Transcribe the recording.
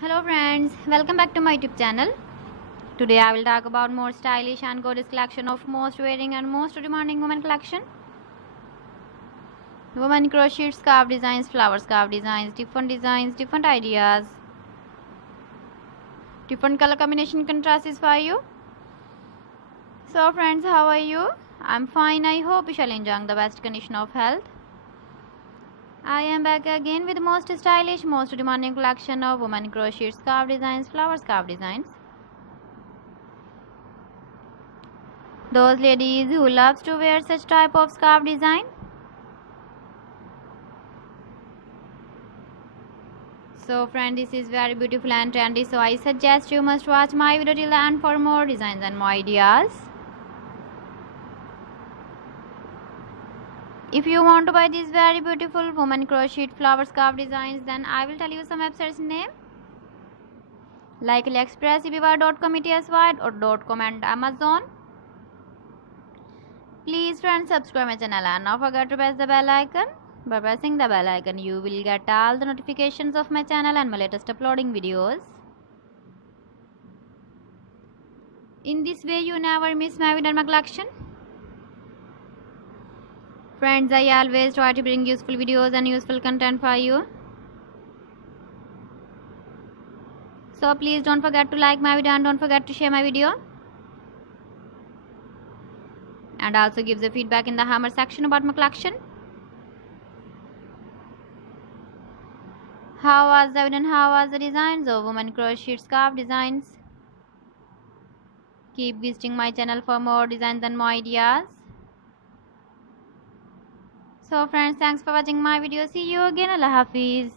Hello friends, welcome back to my YouTube channel. Today I will talk about more stylish and gorgeous collection of most wearing and most demanding women collection. Women crochet scarf designs, flower scarf designs, different ideas, different color combination contrasts for you. So friends, how are you? I'm fine. I hope you shall enjoy the best condition of health. I am back again with the most stylish, most demanding collection of women crochet scarf designs, flower scarf designs. Those ladies who loves to wear such type of scarf design. So friend, this is very beautiful and trendy, so I suggest you must watch my video till the end for more designs and more ideas. If you want to buy these very beautiful woman crochet flower scarf designs, then I will tell you some websites name like AliExpress, eBay.com, ETSY or .com and Amazon. Please friends, subscribe my channel and not forget to press the bell icon. By pressing the bell icon, you will get all the notifications of my channel and my latest uploading videos. In this way, you never miss my video and my collection. Friends, I always try to bring useful videos and useful content for you. So please don't forget to like my video and don't forget to share my video. And also give the feedback in the hammer section about my collection. How was the video and how was the designs of women crochet scarf designs? Keep visiting my channel for more designs and more ideas. So friends, thanks for watching my video. See you again. Allah Hafiz.